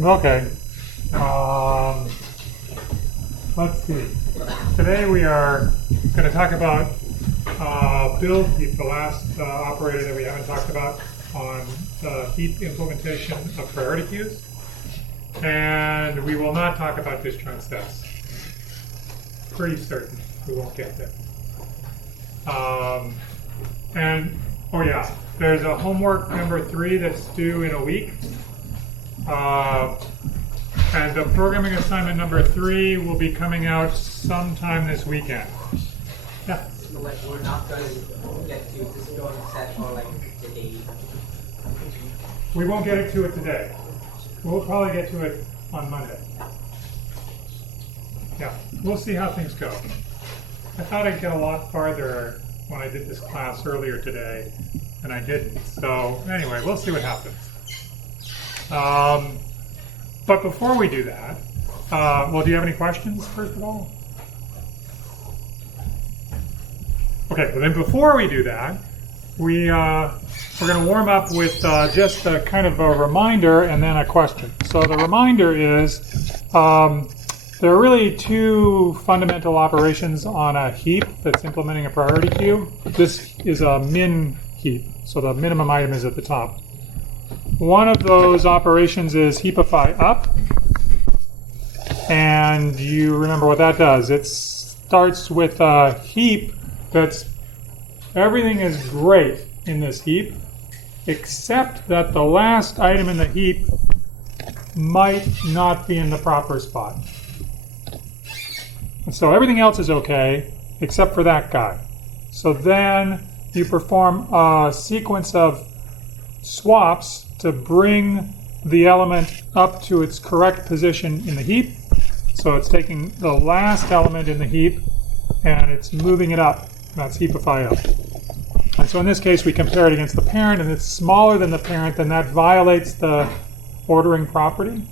Okay. Let's see. Today we are going to talk about build heap, the last operator that we haven't talked about on the heap implementation of priority queues. And we will not talk about disjoint sets. Pretty certain we won't get there. And, oh yeah, there's a homework number 3 that's due in a week. And the programming assignment number 3 will be coming out sometime this weekend. Yeah. So like we're not going to get to disjoint set or like today. We won't get to it today. We'll probably get to it on Monday. Yeah, we'll see how things go. I thought I'd get a lot farther when I did this class earlier today, and I didn't. So anyway, we'll see what happens. But before we do that, well, do you have any questions, first of all? Okay, well then before we do that, we're going to warm up with just a kind of a reminder and then a question. So the reminder is there are really 2 fundamental operations on a heap that's implementing a priority queue. This is a min heap, so the minimum item is at the top. One of those operations is heapify up, and you remember what that does. It starts with a heap that's, everything is great in this heap, except that the last item in the heap might not be in the proper spot. And so everything else is okay, except for that guy. So then you perform a sequence of swaps to bring the element up to its correct position in the heap. So it's taking the last element in the heap and it's moving it up. That's heapify up. And so in this case we compare it against the parent, and it's smaller than the parent, then that violates the ordering property.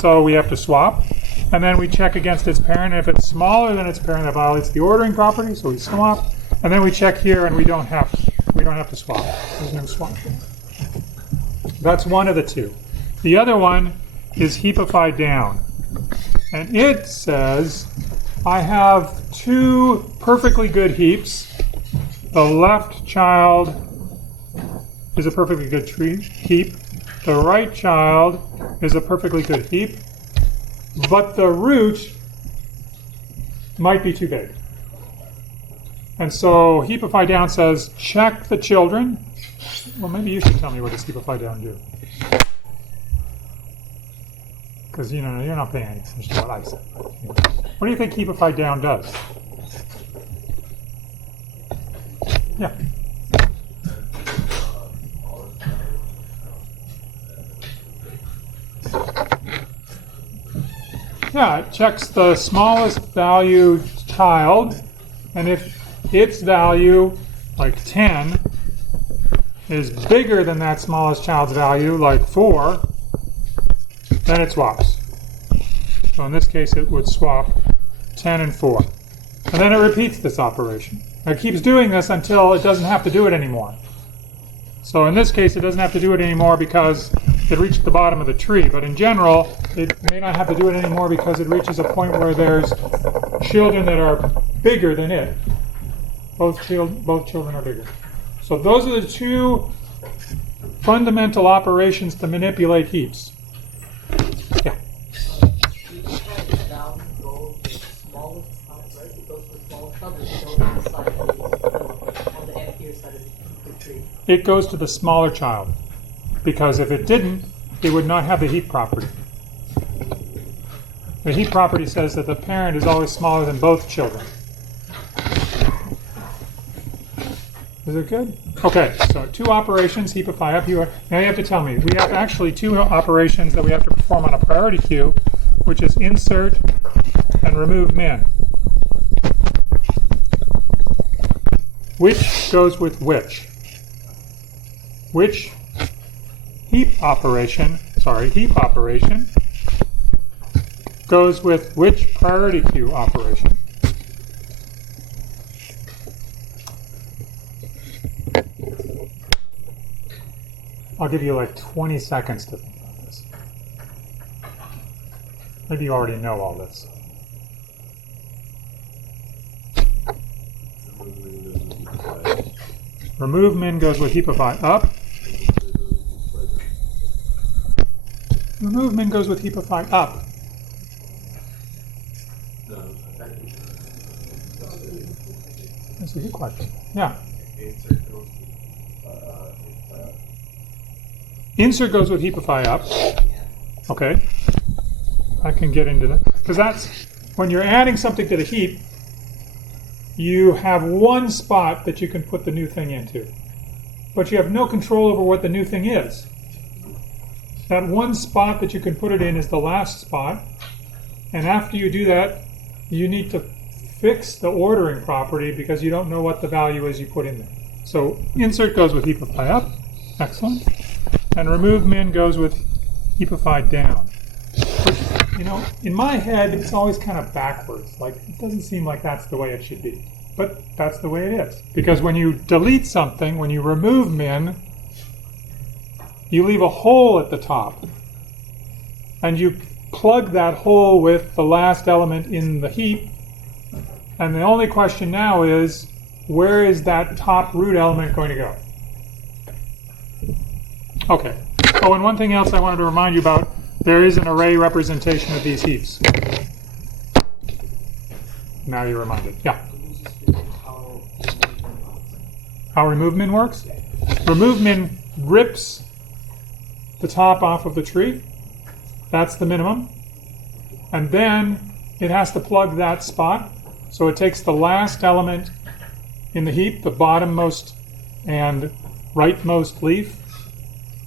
So we have to swap. And then we check against its parent. If it's smaller than its parent, that violates the ordering property, so we swap. And then we check here and we don't have to swap. There's no swap. That's one of the 2. The other one is heapify down. And it says, I have 2 perfectly good heaps. The left child is a perfectly good heap. The right child is a perfectly good heap. But the root might be too big. And so heapify down says, check the children. Well, maybe you should tell me what does heapify down do. Because you're not paying any attention to what I said. What do you think heapify down does? Yeah. Yeah, it checks the smallest value child, and if its value, like 10, is bigger than that smallest child's value, like 4, then it swaps. So in this case it would swap 10 and 4. And then it repeats this operation. It keeps doing this until it doesn't have to do it anymore. So in this case it doesn't have to do it anymore because it reached the bottom of the tree, but in general it may not have to do it anymore because it reaches a point where there's children that are bigger than it. Both children are bigger. So those are the 2 fundamental operations to manipulate heaps. Yeah. It goes to the smaller child, because if it didn't, it would not have the heap property. The heap property says that the parent is always smaller than both children. Is it good? Okay, so 2 operations, heapify up here. Now you have to tell me, we have actually 2 operations that we have to perform on a priority queue, which is insert and remove min. Which goes with which? Which heap operation goes with which priority queue operation? I'll give you like 20 seconds to think about this. Maybe you already know all this. Remove min goes with heapify up. Remove min goes with heapify up. That's a good question. Yeah. Insert goes with heapify up. Okay. I can get into that. Because that's, when you're adding something to the heap, you have one spot that you can put the new thing into. But you have no control over what the new thing is. That one spot that you can put it in is the last spot. And after you do that, you need to fix the ordering property because you don't know what the value is you put in there. So insert goes with heapify up. Excellent. And remove min goes with heapify down. Which, you know, in my head, it's always kind of backwards. Like, it doesn't seem like that's the way it should be. But that's the way it is. Because when you delete something, when you remove min, you leave a hole at the top. And you plug that hole with the last element in the heap. And the only question now is, where is that top root element going to go? Okay. Oh, and one thing else I wanted to remind you about, there is an array representation of these heaps. Now you're reminded. Yeah. How remove min works? Remove min rips the top off of the tree. That's the minimum. And then it has to plug that spot. So it takes the last element in the heap, the bottommost and rightmost leaf,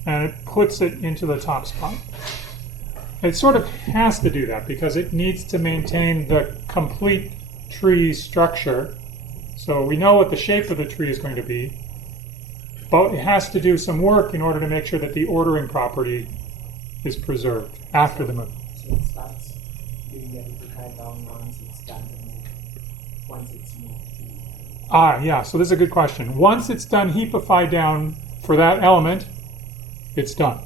and it puts it into the top spot. It sort of has to do that because it needs to maintain the complete tree structure. So we know what the shape of the tree is going to be, but it has to do some work in order to make sure that the ordering property is preserved after the move. So it starts doing everything kind of down once it's done the move, once it's moved. Yeah, so this is a good question. Once it's done heapify down for that element, it's done.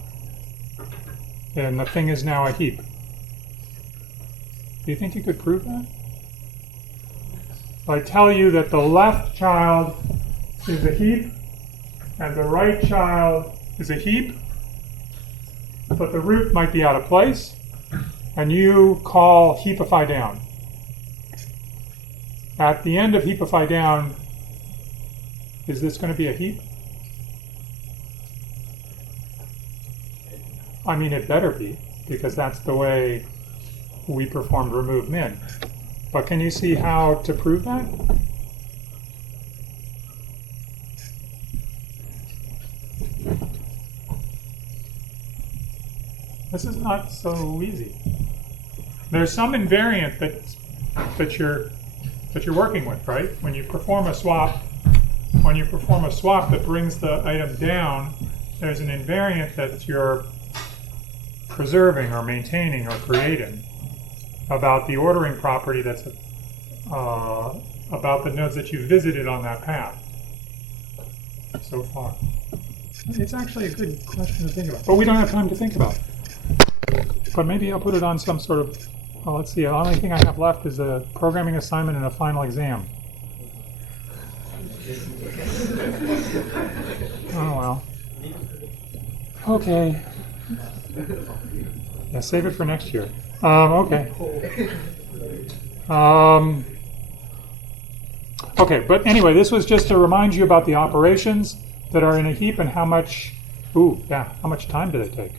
And the thing is now a heap. Do you think you could prove that? If I tell you that the left child is a heap and the right child is a heap, but the root might be out of place, and you call heapify down. At the end of heapify down, is this going to be a heap? I mean, it better be, because that's the way we performed remove min. But can you see how to prove that? This is not so easy. There's some invariant that you're working with, right? When you perform a swap that brings the item down, there's an invariant that you're preserving or maintaining or creating about the ordering property that's about the nodes that you visited on that path so far. It's actually a good question to think about, but we don't have time to think about it. But maybe I'll put it on some sort of, well, let's see, the only thing I have left is a programming assignment and a final exam. Oh well. Okay. Yeah, save it for next year. Okay. Okay, but anyway, this was just to remind you about the operations that are in a heap and how much, how much time do they take?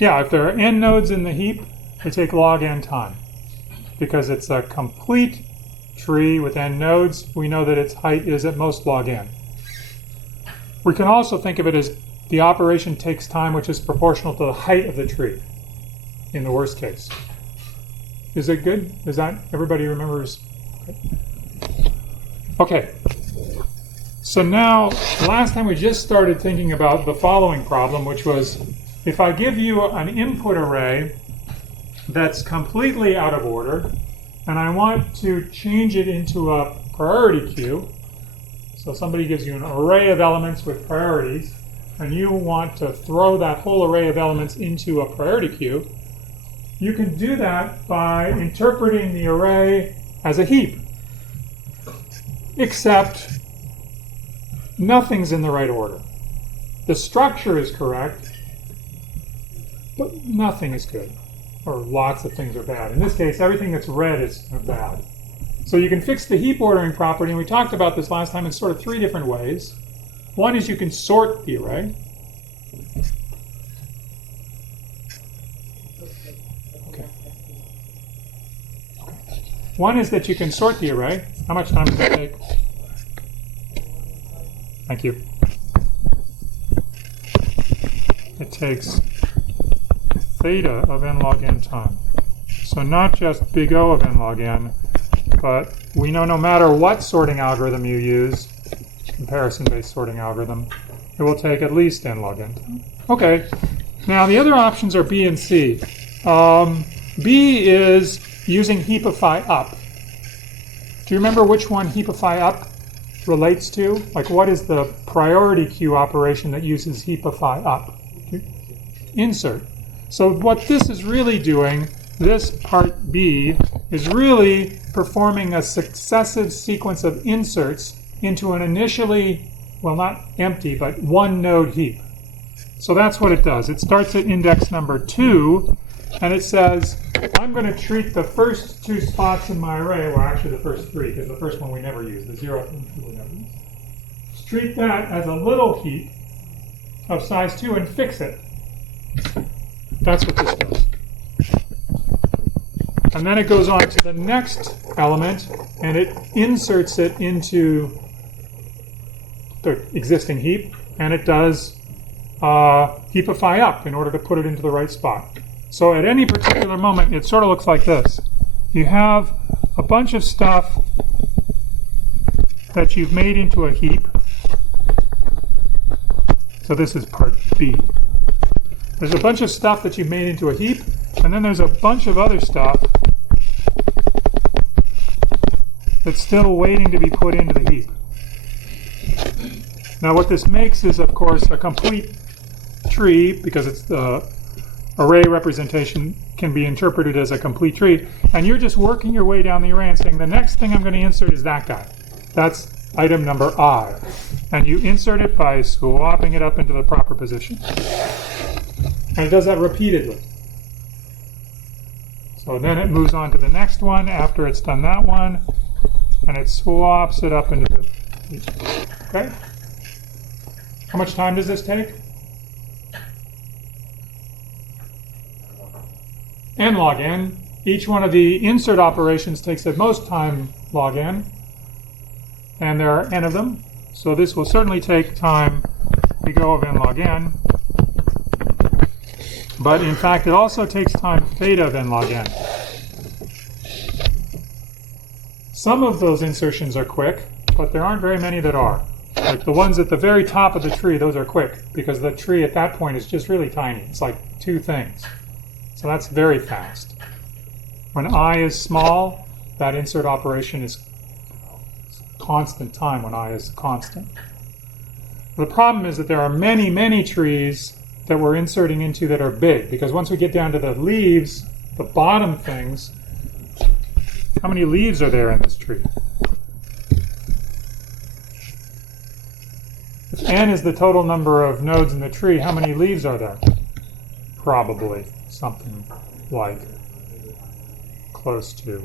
Yeah, if there are n nodes in the heap, they take log n time. Because it's a complete tree with n nodes, we know that its height is at most log n. We can also think of it as the operation takes time which is proportional to the height of the tree, in the worst case. Is it good? Is that, everybody remembers? Okay. So now, last time we just started thinking about the following problem, which was, if I give you an input array that's completely out of order, and I want to change it into a priority queue, so somebody gives you an array of elements with priorities, and you want to throw that whole array of elements into a priority queue, you can do that by interpreting the array as a heap. Except nothing's in the right order. The structure is correct, but nothing is good. Or lots of things are bad. In this case, everything that's red is bad. So you can fix the heap ordering property, and we talked about this last time in sort of 3 different ways. One is you can sort the array. Okay. One is that you can sort the array. How much time does that take? Thank you. It takes theta of n log n time. So not just big O of n log n, but we know no matter what sorting algorithm you use, comparison-based sorting algorithm, it will take at least n log n time. Okay, now the other options are B and C. B is using heapify up. Do you remember which one heapify up relates to? Like, what is the priority queue operation that uses heapify up? Insert. So what this is really doing, this part B, is really performing a successive sequence of inserts into an initially, well, not empty, but one node heap. So that's what it does. It starts at index number 2, and it says, I'm going to treat the first 2 spots in my array, well, actually the first 3, because the first one we never use, the 0 and 2 we never use. Treat that as a little heap of size 2 and fix it. That's what this does. And then it goes on to the next element, and it inserts it into the existing heap, and it does heapify up in order to put it into the right spot. So at any particular moment, it sort of looks like this. You have a bunch of stuff that you've made into a heap. So this is part B. There's a bunch of stuff that you've made into a heap, and then there's a bunch of other stuff that's still waiting to be put into the heap. Now what this makes is, of course, a complete tree, because it's the array representation can be interpreted as a complete tree, and you're just working your way down the array and saying, the next thing I'm going to insert is that guy. That's item number I. And you insert it by swapping it up into the proper position. And it does that repeatedly. So then it moves on to the next one after it's done that one, and it swaps it up into the... Okay? How much time does this take? N log n. Each one of the insert operations takes at most time log n, and there are n of them. So this will certainly take time big O of n log n. But in fact, it also takes time theta of n log n. Some of those insertions are quick, but there aren't very many that are. Like the ones at the very top of the tree, those are quick, because the tree at that point is just really tiny. It's like 2 things. So that's very fast. When I is small, that insert operation is constant time when I is constant. The problem is that there are many, many trees that we're inserting into that are big, because once we get down to the leaves, the bottom things, how many leaves are there in this tree? If n is the total number of nodes in the tree, how many leaves are there? Probably something like close to,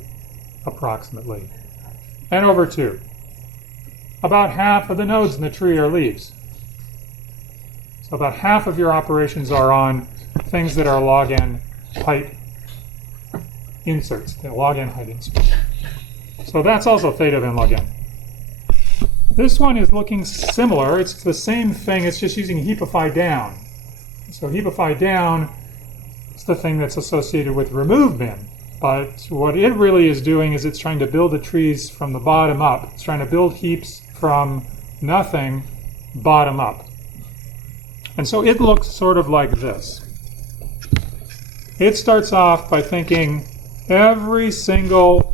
approximately, n over 2. About half of the nodes in the tree are leaves. So about half of your operations are on things that are log n height inserts, the log n height inserts. So that's also theta of n log n. This one is looking similar. It's the same thing, it's just using heapify down. So heapify down is the thing that's associated with remove bin. But what it really is doing is it's trying to build the trees from the bottom up. It's trying to build heaps from nothing bottom up. And so it looks sort of like this. It starts off by thinking every single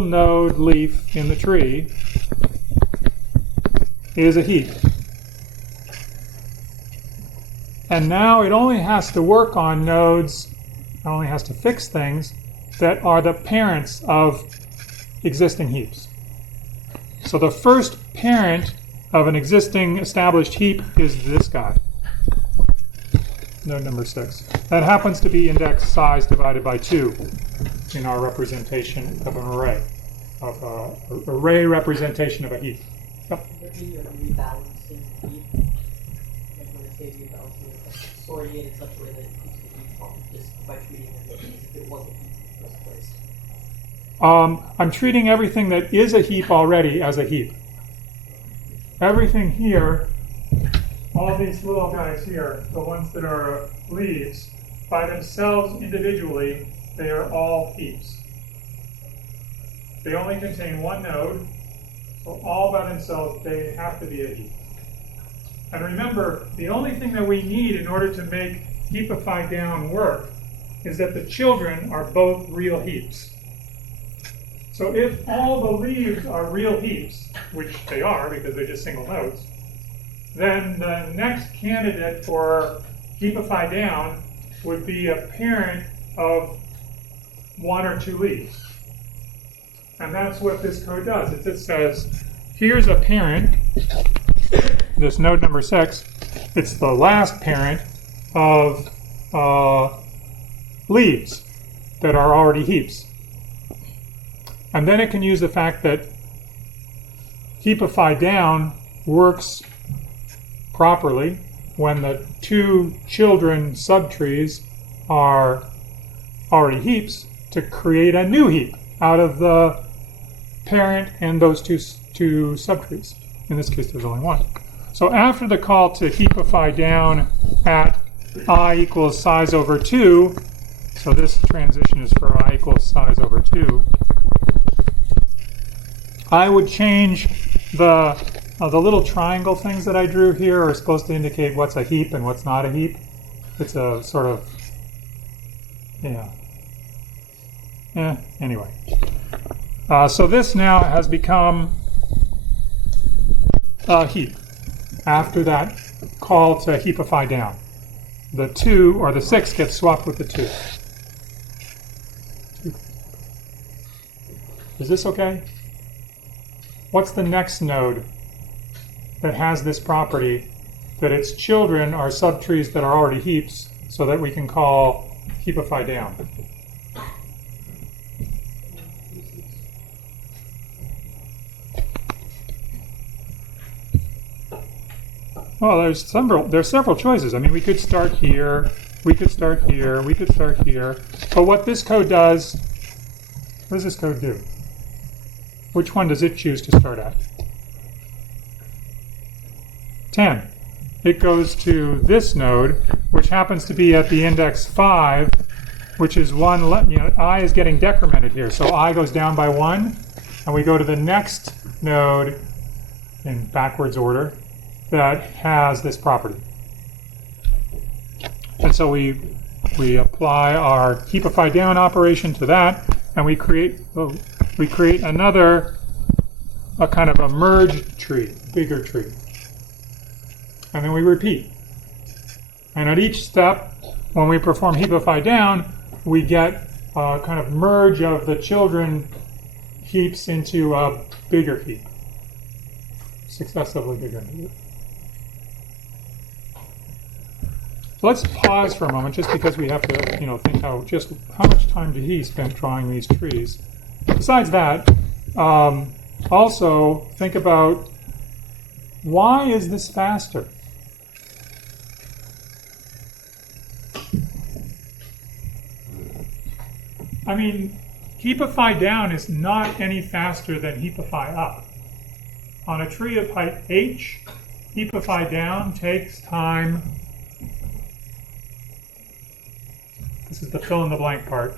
node leaf in the tree is a heap. And now it only has to work on nodes, it only has to fix things that are the parents of existing heaps. So the first parent of an existing established heap is this guy, node number 6. That happens to be index size divided by 2 in our representation of an array, of an array representation of a heap. Yep. You're rebalancing the heap. Like when I say rebalancing, it's sorting it in such a way that it keeps the heap from just by treating it as if it wasn't a heap in the first place. I'm treating everything that is a heap already as a heap. Everything here, all these little guys here, the ones that are leaves, by themselves individually, they are all heaps. They only contain one node, so all by themselves, they have to be a heap. And remember, the only thing that we need in order to make heapify down work is that the children are both real heaps. So if all the leaves are real heaps, which they are because they're just single nodes, then the next candidate for heapify down would be a parent of 1 or 2 leaves. And that's what this code does. It just says, here's a parent, this node number 6, it's the last parent of leaves that are already heaps. And then it can use the fact that heapify down works properly when the 2 children subtrees are already heaps to create a new heap out of the parent and those two subtrees. In this case, there's only one. So after the call to heapify down at I equals size over 2, so this transition is for I equals size over 2, I would change the little triangle things that I drew here are supposed to indicate what's a heap and what's not a heap. It's a sort of, anyway. So this now has become a heap after that call to heapify down. The 2, or the 6, gets swapped with the 2. Is this okay? What's the next node that has this property that its children are subtrees that are already heaps so that we can call heapify down? Well, there's several choices. I mean, we could start here, we could start here, we could start here. But what this code does, what does this code do? Which one does it choose to start at? 10. It goes to this node, which happens to be at the index 5, which is one, I is getting decremented here. So I goes down by 1, and we go to the next node in backwards order that has this property. And so we apply our heapify down operation to that, and we create another, a kind of a merge tree, bigger tree. And then we repeat. And at each step, when we perform heapify down, we get a kind of merge of the children heaps into a bigger heap, successively bigger. So let's pause for a moment, just because we have to, think how much time did he spend drawing these trees. Besides that, also think about, why is this faster? I mean, heapify down is not any faster than heapify up. On a tree of height h, heapify down takes time. This is the fill-in-the-blank part.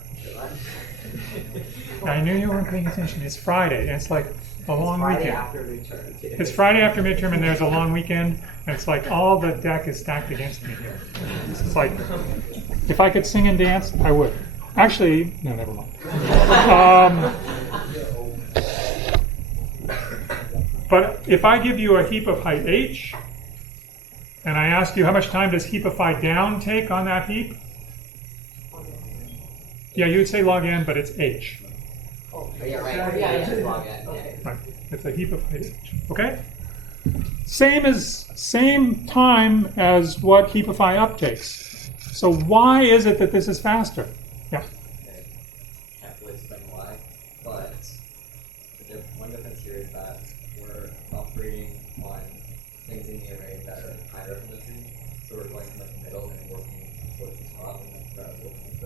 I knew you weren't paying attention. It's Friday, and it's like a long weekend. It's Friday after midterm, and there's a long weekend, and it's like all the deck is stacked against me here. It's like, if I could sing and dance, I would. Actually, no, never mind. But if I give you a heap of height h, and I ask you how much time does heapify down take on that heap? Yeah, you would say log n, but it's h. Oh, yeah, right. Yeah, Just log in. Yeah. Okay. Right. It's a heapified h. Okay? Same time as what heapify up takes. So why is it that this is faster? Yeah. Okay. Can't really explain why, but one difference here is that we're operating on things in the array that are higher up in the tree. So we're going from like the middle and working towards the top, and then working with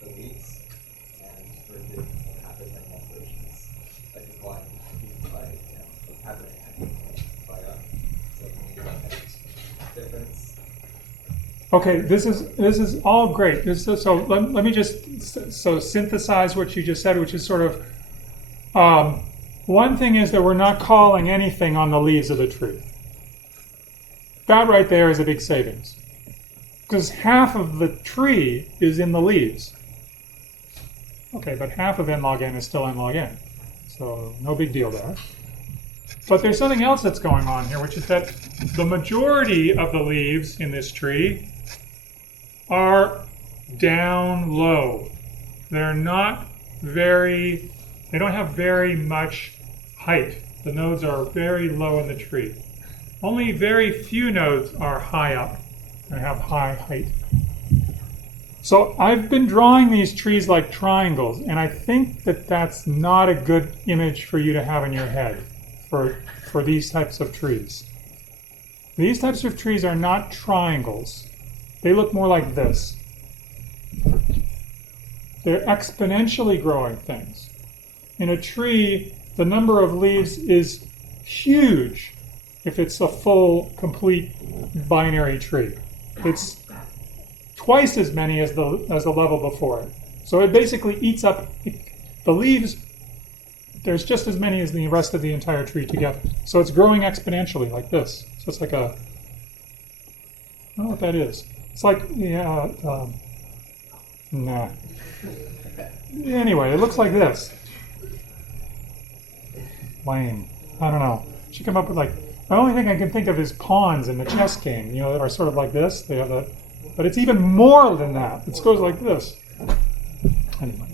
the leaves. And we're doing half as many operations like we're calling by happening by up. So we need that difference. Okay, this is all great. So let me just synthesize what you just said, which is sort of one thing is that we're not calling anything on the leaves of the tree. That right there is a big savings, because half of the tree is in the leaves. Okay, but half of n log n is still n log n, so no big deal there. But there's something else that's going on here, which is that the majority of the leaves in this tree are down low. They're not very, they don't have very much height. The nodes are very low in the tree. Only very few nodes are high up and have high height. So I've been drawing these trees like triangles, and I think that that's not a good image for you to have in your head for these types of trees. These types of trees are not triangles. They look more like this. They're exponentially growing things. In a tree, the number of leaves is huge if it's a full, complete binary tree. It's twice as many as the level before it. So it basically eats up the leaves. There's just as many as the rest of the entire tree together. So it's growing exponentially like this. So it's like a, I don't know what that is. It's like, yeah, nah. Anyway, it looks like this. Lame. I don't know. Should come up with like, the only thing I can think of is pawns in the chess game, you know, that are sort of like this. They have that, but it's even more than that. It goes like this. Anyway.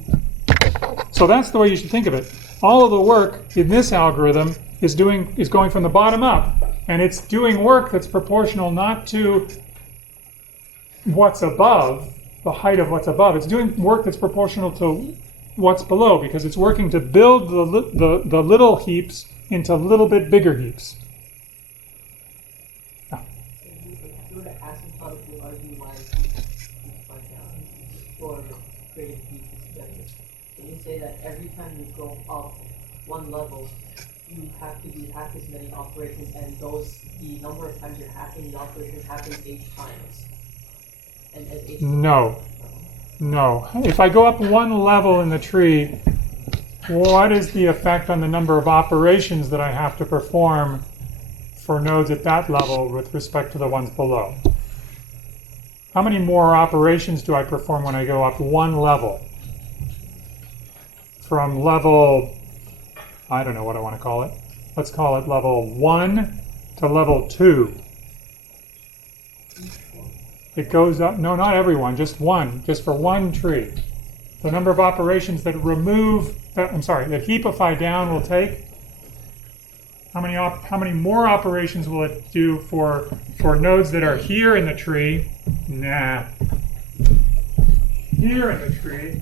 So that's the way you should think of it. All of the work in this algorithm is going from the bottom up, and it's doing work that's proportional not to what's above, the height of what's above. It's doing work that's proportional to what's below, because it's working to build the little heaps into a little bit bigger heaps. If you were to asymptotically argue why you find out or creating heaps together, can you say that every time you go up one level, you have to do half as many operations, and the number of times you're halving the operation happens 8 times? And H No. No. If I go up one level in the tree, what is the effect on the number of operations that I have to perform for nodes at that level with respect to the ones below? How many more operations do I perform when I go up one level? From level, I don't know what I want to call it. Let's call it level 1 to level 2. It goes up, no, not every one, just one, just for one tree. The number of operations that that heapify down will take, how many more operations will it do for nodes that are here in the tree? Nah. Here in the tree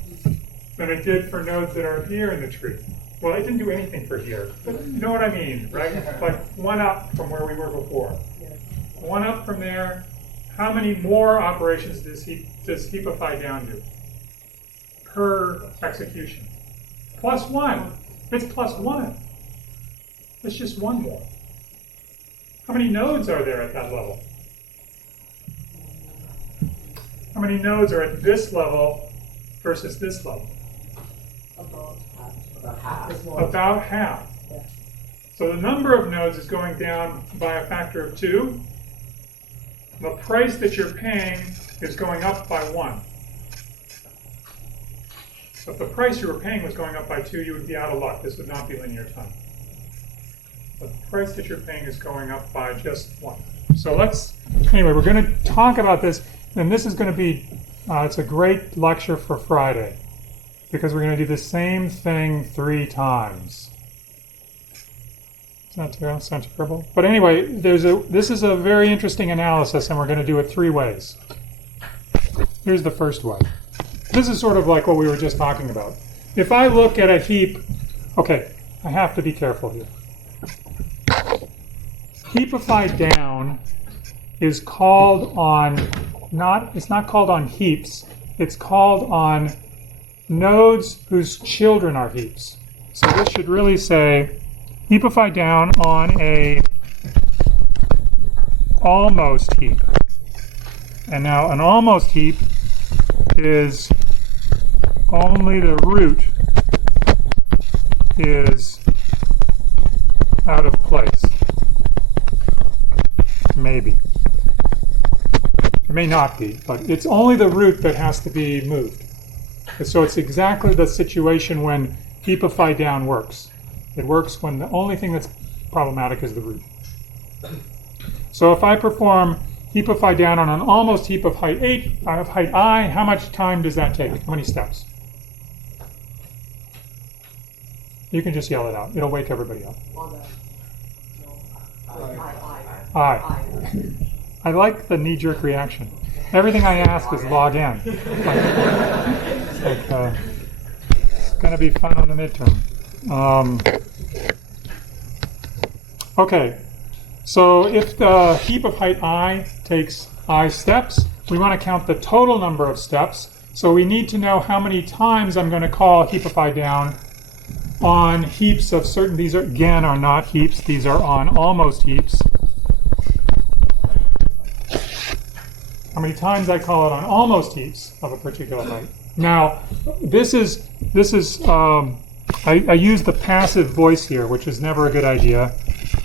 than it did for nodes that are here in the tree. Well, it didn't do anything for here, but you know what I mean, right? Like one up from where we were before. One up from there. How many more operations does heapify down do per execution? +1. It's +1. It's just one more. How many nodes are there at that level? How many nodes are at this level versus this level? about half as long. About half. Yeah. So the number of nodes is going down by a factor of 2. The price that you're paying is going up by 1. So if the price you were paying was going up by 2, you would be out of luck. This would not be linear time. the price that you're paying is going up by just 1. So anyway, we're going to talk about this, and this is going to be, it's a great lecture for Friday, because we're going to do the same thing 3 times. It's not terrible. But anyway, this is a very interesting analysis, and we're going to do it 3 ways. Here's the first way. This is sort of like what we were just talking about. If I look at a heap, okay, I have to be careful here. Heapify down is called on, it's not called on heaps, it's called on nodes whose children are heaps. So this should really say heapify down on a almost heap. And now an almost heap is only the root is out of place. Maybe. It may not be, but it's only the root that has to be moved. And so it's exactly the situation when heapify down works. It works when the only thing that's problematic is the root. So if I perform heapify down on an almost heap of height I, how much time does that take? How many steps? You can just yell it out. It'll wake everybody up. I. I like the knee-jerk reaction. Everything I ask is log in. It's going to be fun on the midterm. Okay, so if the heap of height I takes I steps, we want to count the total number of steps. So we need to know how many times I'm going to call heapify down on heaps of certain, these are, again, are not heaps, these are on almost heaps. How many times I call it on almost heaps of a particular height. Now, I use the passive voice here, which is never a good idea.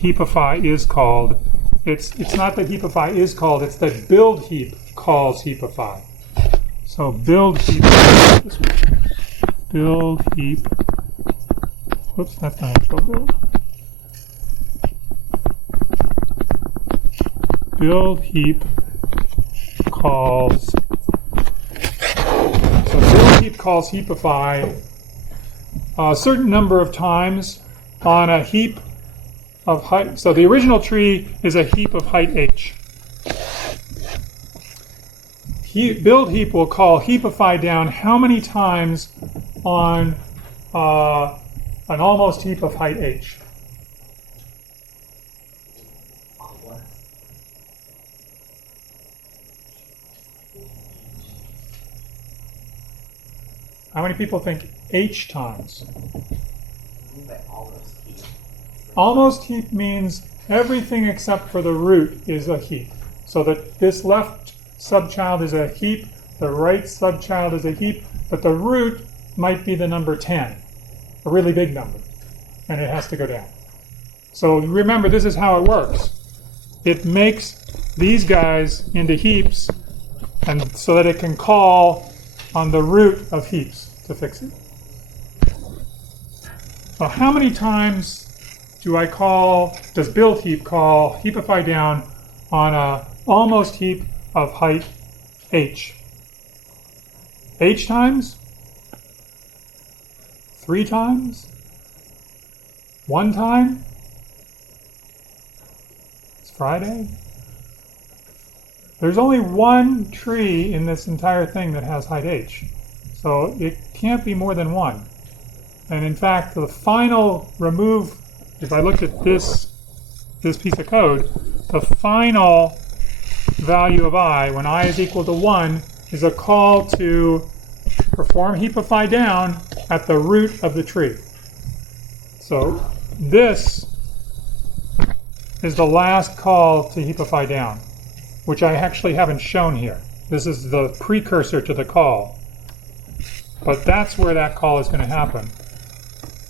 Heapify is called. It's not that heapify is called, it's that build heap calls heapify. So build heap, whoops, that's not actual build. Build heap calls, so build heap calls heapify a certain number of times on a heap of height. So the original tree is a heap of height h. Build heap will call heapify down how many times on an almost heap of height h? How many people think h times? Almost heap means everything except for the root is a heap. So that this left subchild is a heap, the right subchild is a heap, but the root might be the number 10, a really big number, and it has to go down. So remember, this is how it works. It makes these guys into heaps, and so that it can call on the root of heaps to fix it. So how many times does build heap call heapify down on a almost heap of height h? H times? 3 times? 1 time? It's Friday? There's only one tree in this entire thing that has height h. So it can't be more than 1. And in fact, the final remove, if I looked at this piece of code, the final value of I, when I is equal to 1, is a call to perform heapify down at the root of the tree. So this is the last call to heapify down, which I actually haven't shown here. This is the precursor to the call. But that's where that call is going to happen.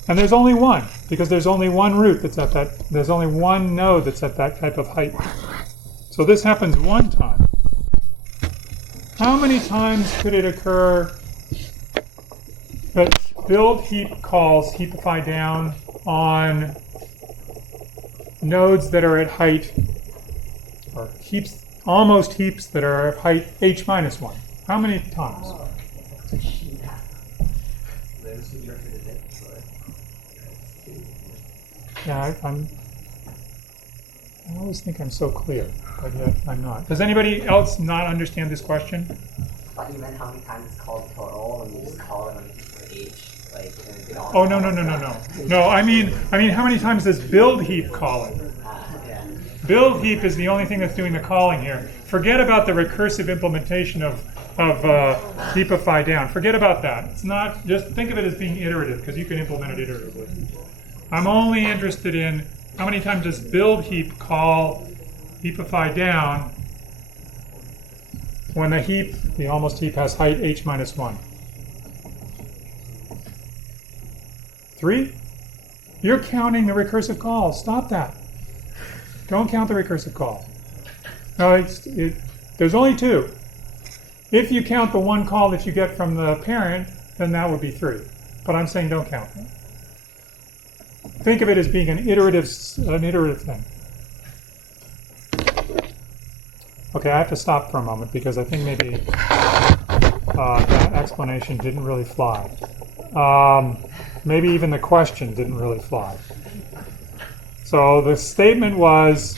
And there's only one, because there's only one root that's at that, there's only one node that's at that type of height. So this happens 1 time. How many times could it occur that build heap calls heapify down on nodes that are at height, or heaps, almost heaps that are at height h minus 1? How many times? Yeah, I always think I'm so clear, but yet I'm not. Does anybody else not understand this question? I thought you meant how many times it's called total, and you just call it for each, like, and get on. Oh, no. No, I mean, how many times does build heap call it? Yeah. Build heap is the only thing that's doing the calling here. Forget about the recursive implementation of heapify down. Forget about that. It's not, just think of it as being iterative, because you can implement it iteratively. I'm only interested in how many times does build heap call heapify down when the heap, the almost heap, has height h minus 1. 3? You're counting the recursive calls. Stop that. Don't count the recursive call. No, there's only 2. If you count the one call that you get from the parent, then that would be 3. But I'm saying don't count that. Think of it as being an iterative thing. Okay, I have to stop for a moment because I think maybe that explanation didn't really fly. Maybe even the question didn't really fly. So the statement was,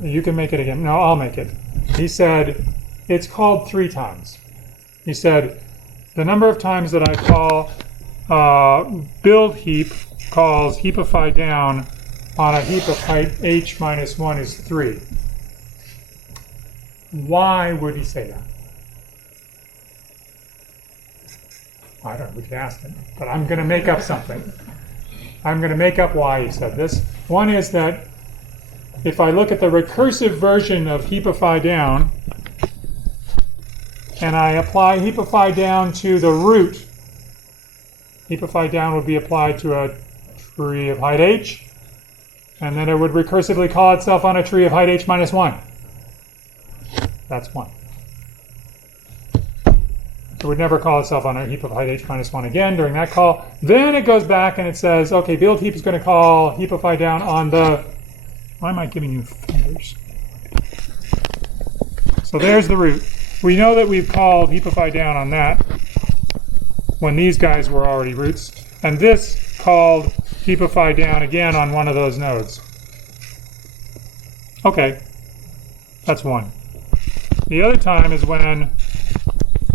you can make it again. No, I'll make it. He said, it's called 3 times. He said, the number of times that I call build heap calls heapify down on a heap of height h minus 1 is 3. Why would he say that? I don't know, we could ask him, but I'm going to make up something. I'm going to make up why he said this. One is that if I look at the recursive version of heapify down, and I apply heapify down to the root, heapify down would be applied to a tree of height h, and then it would recursively call itself on a tree of height h minus 1. That's 1. It would never call itself on a heap of height h minus 1 again during that call. Then it goes back and it says, okay, build heap is going to call heapify down on the... Why am I giving you fingers? So there's the root. We know that we've called heapify down on that when these guys were already roots. And this called heapify down again on one of those nodes. Okay, that's 1. The other time is when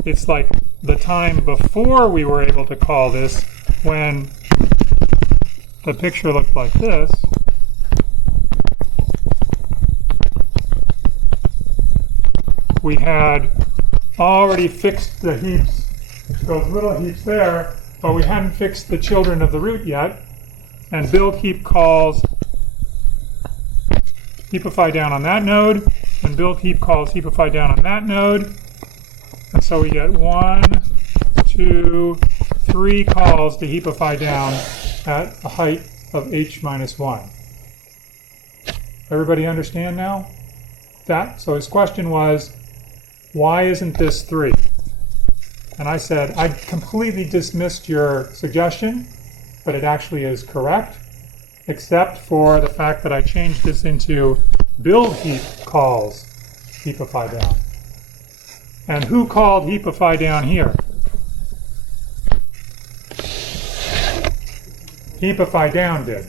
it's like the time before we were able to call this, when the picture looked like this. We had already fixed the heaps, those little heaps there, but we hadn't fixed the children of the root yet. And build heap calls heapify down on that node, and build heap calls heapify down on that node. And so we get 1, 2, 3 calls to heapify down at a height of h minus 1. Everybody understand now? So his question was, why isn't this 3? And I said, I completely dismissed your suggestion, but it actually is correct, except for the fact that I changed this into build heap calls heapify down. And who called heapify down here? Heapify down did,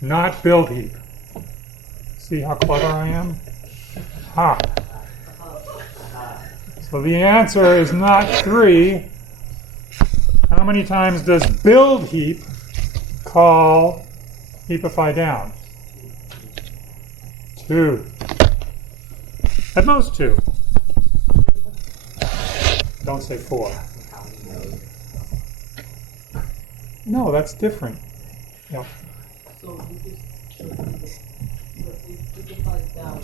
not build heap. See how clever I am? Ha! So the answer is not 3. How many times does build heap call heapify down? 2. At most 2. Don't say 4. No, that's different. Yep. So we just showed you that if heapify down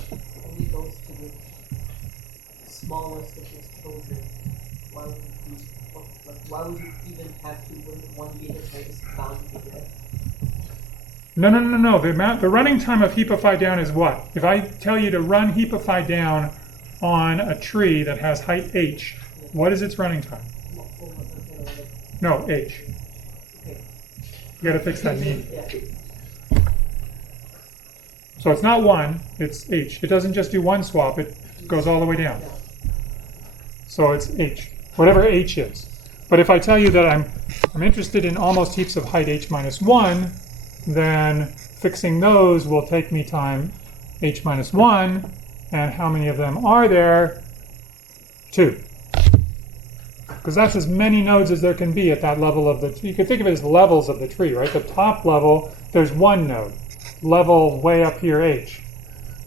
only goes to the smallest of his children, why would you even have to, wouldn't one be the highest value to get? No. The running time of heapify down is what? If I tell you to run heapify down on a tree that has height h, what is its running time? No, h. Okay. You got to fix that name. Yeah. So it's not 1, it's h. It doesn't just do one swap, it goes all the way down. So it's h, whatever h is. But if I tell you that I'm interested in almost heaps of height h minus 1, then fixing those will take me time h minus 1, and how many of them are there? 2. Because that's as many nodes as there can be at that level of the tree. You could think of it as levels of the tree, right? The top level, there's one node. Level way up here, h.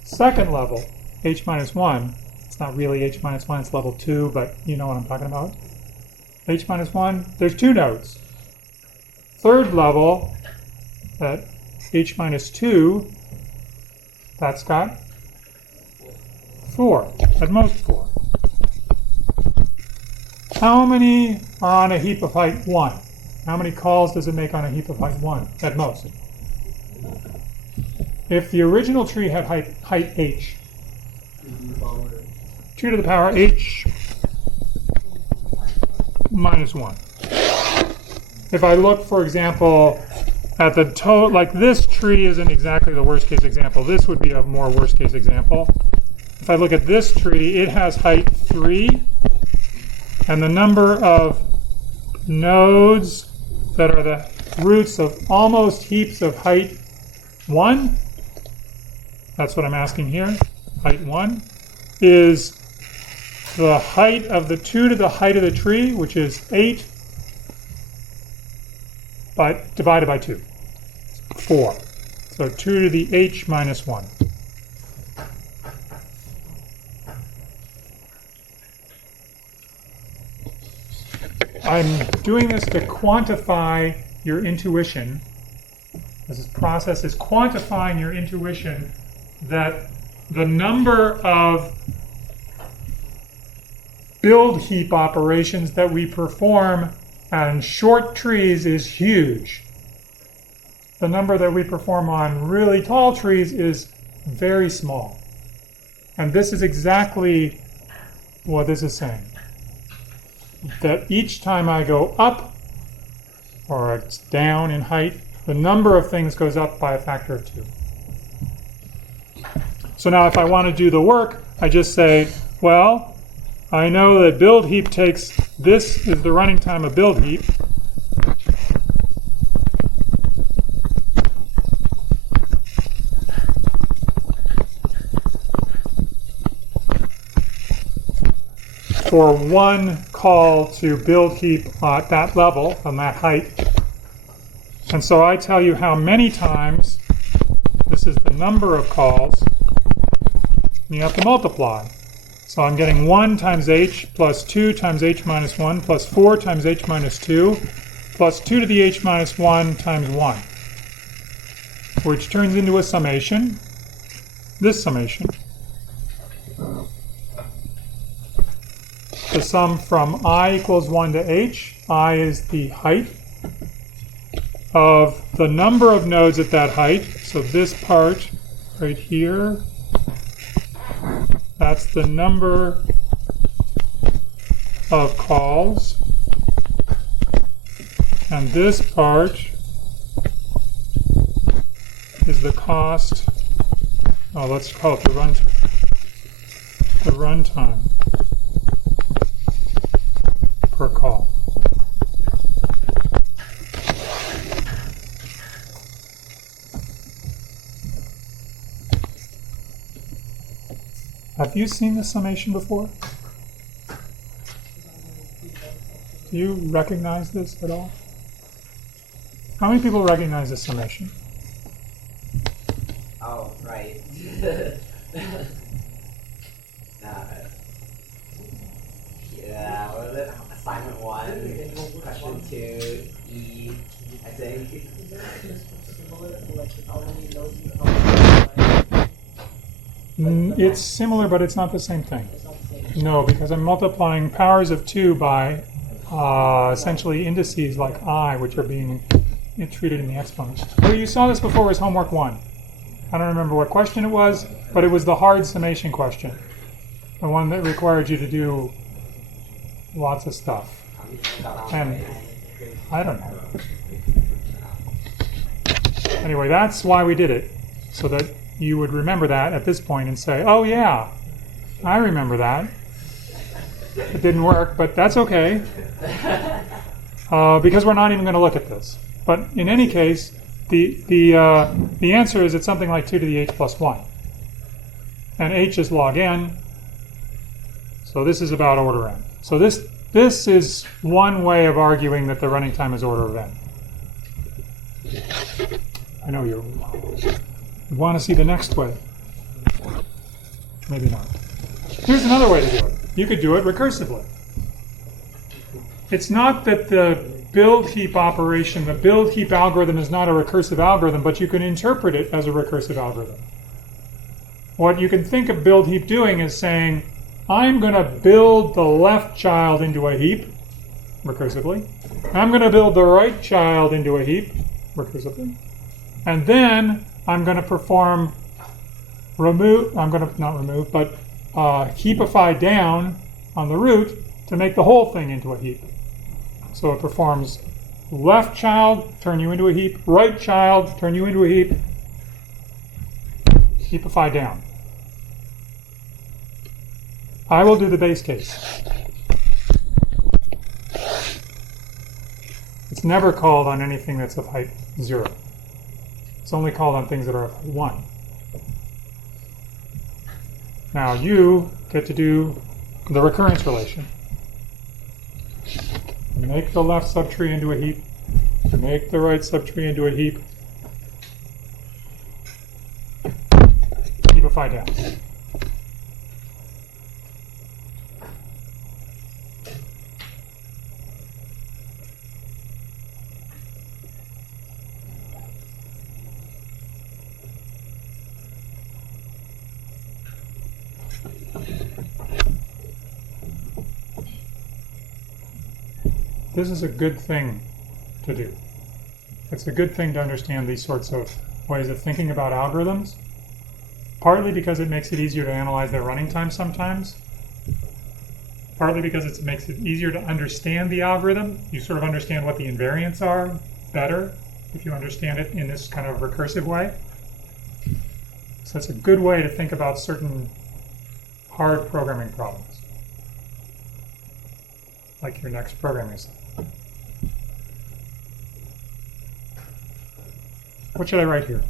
Second level, h minus 1. It's not really h minus 1, it's level 2, but you know what I'm talking about. H minus 1, there's 2 nodes. Third level, at h minus 2, that's got 4, at most 4. How many are on a heap of height 1? How many calls does it make on a heap of height 1, at most? If the original tree had height h, 2 to the power h minus 1. If I look, for example, at the total, like this tree isn't exactly the worst case example. This would be a more worst case example. If I look at this tree, it has height 3, and the number of nodes that are the roots of almost heaps of height 1, that's what I'm asking here, height 1, is the height of the 2 to the height of the tree, which is 8, but divided by 2, 4. So 2 to the h minus 1. I'm doing this to quantify your intuition. This process is quantifying your intuition that the number of build heap operations that we perform on short trees is huge. The number that we perform on really tall trees is very small. And this is exactly what this is saying. That each time I go up, or it's down in height, the number of things goes up by a factor of 2. So now if I want to do the work, I just say, well, I know that build heap takes, this is the running time of build heap. For one call to build heap at that level, on that height. And so I tell you how many times, this is the number of calls, and you have to multiply. So I'm getting 1 times h plus 2 times h minus 1 plus 4 times h minus 2 plus 2 to the h minus 1 times 1, which turns into a summation, this summation. The sum from I equals 1 to h, I is the height of the number of nodes at that height. So this part right here, that's the number of calls. And this part is the cost, let's call it the runtime per call. Have you seen this summation before? Do you recognize this at all? How many people recognize this summation? Oh, right. Yeah, what was it? Assignment 1, question 2, E, I think. It's similar, but it's not the same thing. No, because I'm multiplying powers of 2 by essentially indices like I, which are being treated in the exponents. Well, you saw this before as homework 1. I don't remember what question it was, but it was the hard summation question. The one that required you to do lots of stuff. And I don't know. Anyway, that's why we did it. So that you would remember that at this point and say, oh yeah, I remember that. It didn't work, but that's okay. Because we're not even going to look at this. But in any case, the answer is it's something like 2 to the h plus 1. And h is log n, so this is about order n. So this is one way of arguing that the running time is order of n. I know you want to see the next way. Maybe not. Here's another way to do it. You could do it recursively. It's not that the build heap operation, the build heap algorithm is not a recursive algorithm, but you can interpret it as a recursive algorithm. What you can think of build heap doing is saying, I'm going to build the left child into a heap, recursively. I'm going to build the right child into a heap, recursively. And then I'm going to perform heapify down on the root to make the whole thing into a heap. So it performs left child, turn you into a heap, right child, turn you into a heap, heapify down. I will do the base case. It's never called on anything that's of height 0. It's only called on things that are of height 1. Now you get to do the recurrence relation. Make the left subtree into a heap, make the right subtree into a heap, heapify down. This is a good thing to do. It's a good thing to understand these sorts of ways of thinking about algorithms, partly because it makes it easier to analyze their running time sometimes, partly because it makes it easier to understand the algorithm. You sort of understand what the invariants are better if you understand it in this kind of recursive way. So it's a good way to think about certain hard programming problems, like your next programming assignment. What should I write here?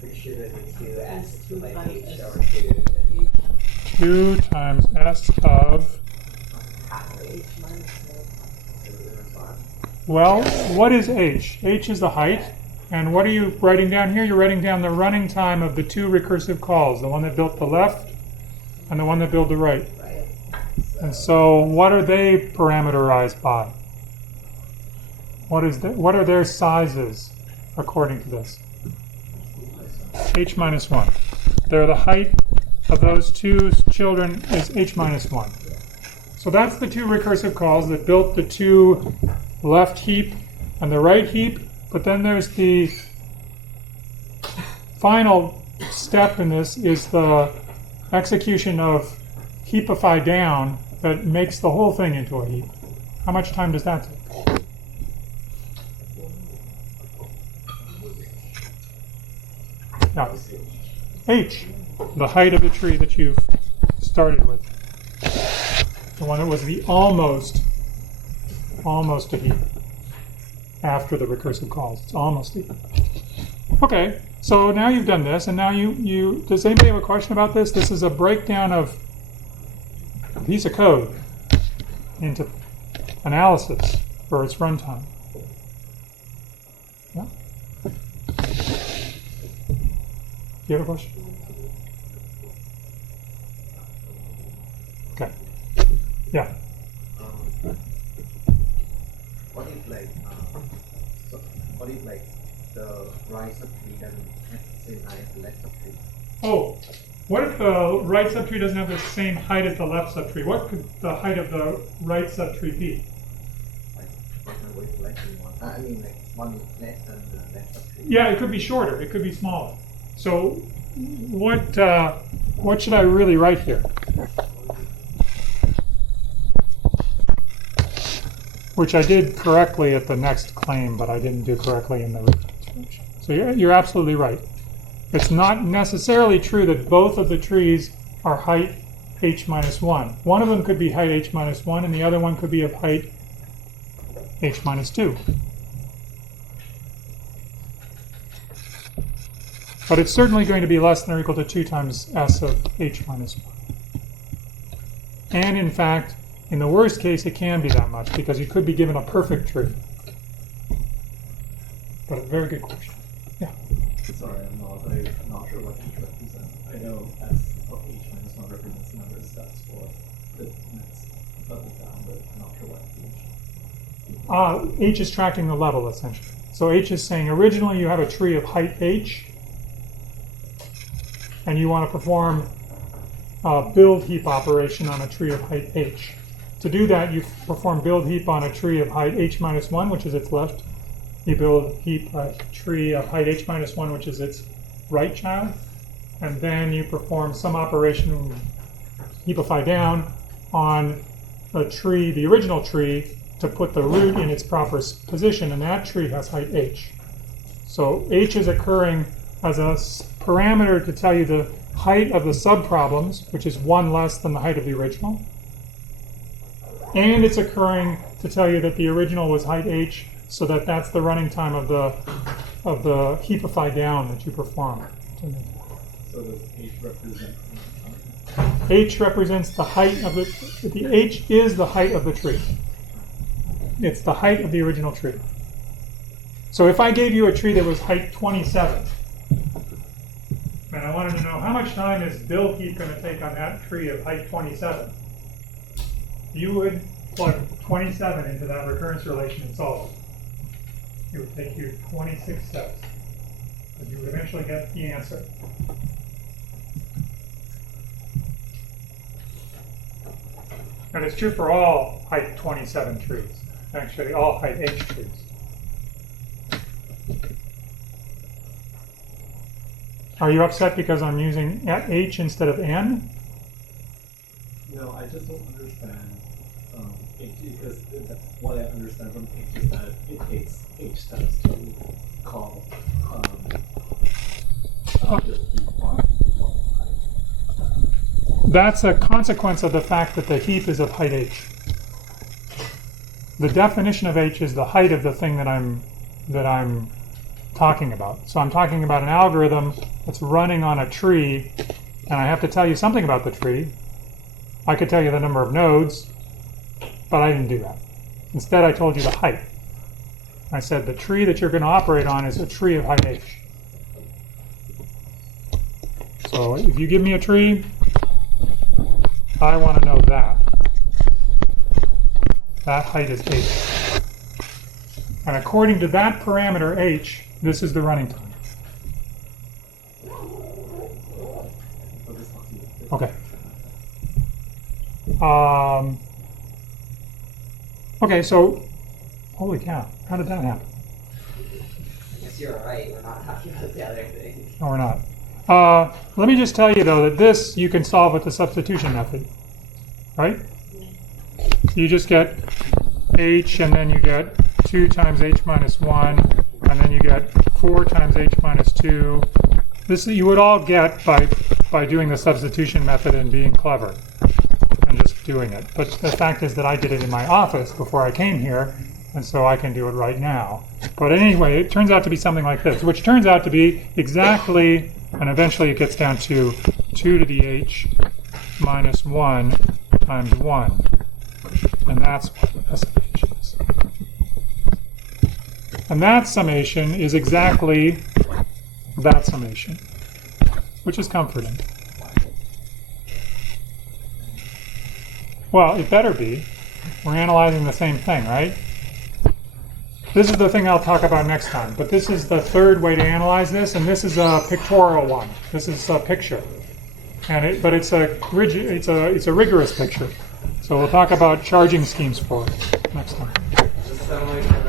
Pretty sure that the 2s Two like times h s. over 2. 2 times s of... H minus Well, what is h? H is the height. And what are you writing down here? You're writing down the running time of the two recursive calls, the one that built the left and the one that built the right. right. And so what are they parameterized by? What are their sizes according to this? H minus 1. They're the height of those two children is h minus 1. So that's the two recursive calls that built the two left heap and the right heap. But then there's the final step in this is the execution of heapify down that makes the whole thing into a heap. How much time does that take? Yeah. H, the height of the tree that you've started with. The one that was the almost a heap after the recursive calls. It's almost a heap. Okay, so now you've done this, and now you does anybody have a question about this? This is a breakdown of a piece of code into analysis for its runtime. Yeah? Do you have a question? Okay. Yeah. What if the right subtree doesn't have the same height as the left subtree? Oh, what if the right subtree doesn't have the same height as the left subtree? What could the height of the right subtree be? With less than one. I mean, like one is less than the left subtree. Yeah, it could be shorter. It could be smaller. So, what should I really write here? Which I did correctly at the next claim, but I didn't do correctly in the root transformation. So you're absolutely right. It's not necessarily true that both of the trees are height h minus 1. One of them could be height h minus 1, and the other one could be of height h minus 2. But it's certainly going to be less than or equal to 2 times s of h minus 1. And in fact, in the worst case, it can be that much, because you could be given a perfect tree. But a very good question. Yeah. Sorry, I'm not sure what h represents. I know s of h minus 1 represents the number of steps for the next level down, but I'm not sure what h. H is tracking the level, essentially. So h is saying originally you have a tree of height h, and you want to perform a build heap operation on a tree of height h. To do that, you perform build heap on a tree of height h minus 1, which is its left. You build heap a tree of height h minus 1, which is its right child. And then you perform some operation, heapify down, on a tree, the original tree, to put the root in its proper position, and that tree has height h. So h is occurring as a parameter to tell you the height of the subproblems, which is 1 less than the height of the original. And it's occurring to tell you that the original was height h, so that that's the running time of the heapify down that you perform. So does h represent? H represents the height of the h is the height of the tree. It's the height of the original tree. So if I gave you a tree that was height 27, and I wanted to know how much time is build heap going to take on that tree of height 27, you would plug 27 into that recurrence relation and solve it. It would take you 26 steps, but you would eventually get the answer. And it's true for all height 27 trees, actually all height h trees. Are you upset because I'm using h instead of n? No, I just don't understand h, because what I understand from h is that it takes h steps to call That's a consequence of the fact that the heap is of height h. The definition of h is the height of the thing that I'm talking about. So I'm talking about an algorithm that's running on a tree, and I have to tell you something about the tree. I could tell you the number of nodes, but I didn't do that. Instead, I told you the height. I said the tree that you're going to operate on is a tree of height h. So if you give me a tree, I want to know that. That height is h. And according to that parameter h, this is the running time. Okay. Okay, so, holy cow, how did that happen? I guess you're right. We're not talking about the other thing. No, we're not. Let me just tell you, though, that this you can solve with the substitution method, right? You just get h, and then you get 2 times h minus 1, and then you get 4 times h minus 2. This you would all get by doing the substitution method and being clever and just doing it. But the fact is that I did it in my office before I came here, and so I can do it right now. But anyway, it turns out to be something like this, which turns out to be exactly, and eventually it gets down to 2 to the h minus 1 times 1. And that's what the summation is. And that summation is exactly that summation, which is comforting. Well, it better be. We're analyzing the same thing, right? This is the thing I'll talk about next time, but this is the third way to analyze this, and this is a pictorial one. This is a picture, but it's a rigorous picture. So we'll talk about charging schemes for it next time. Just similar to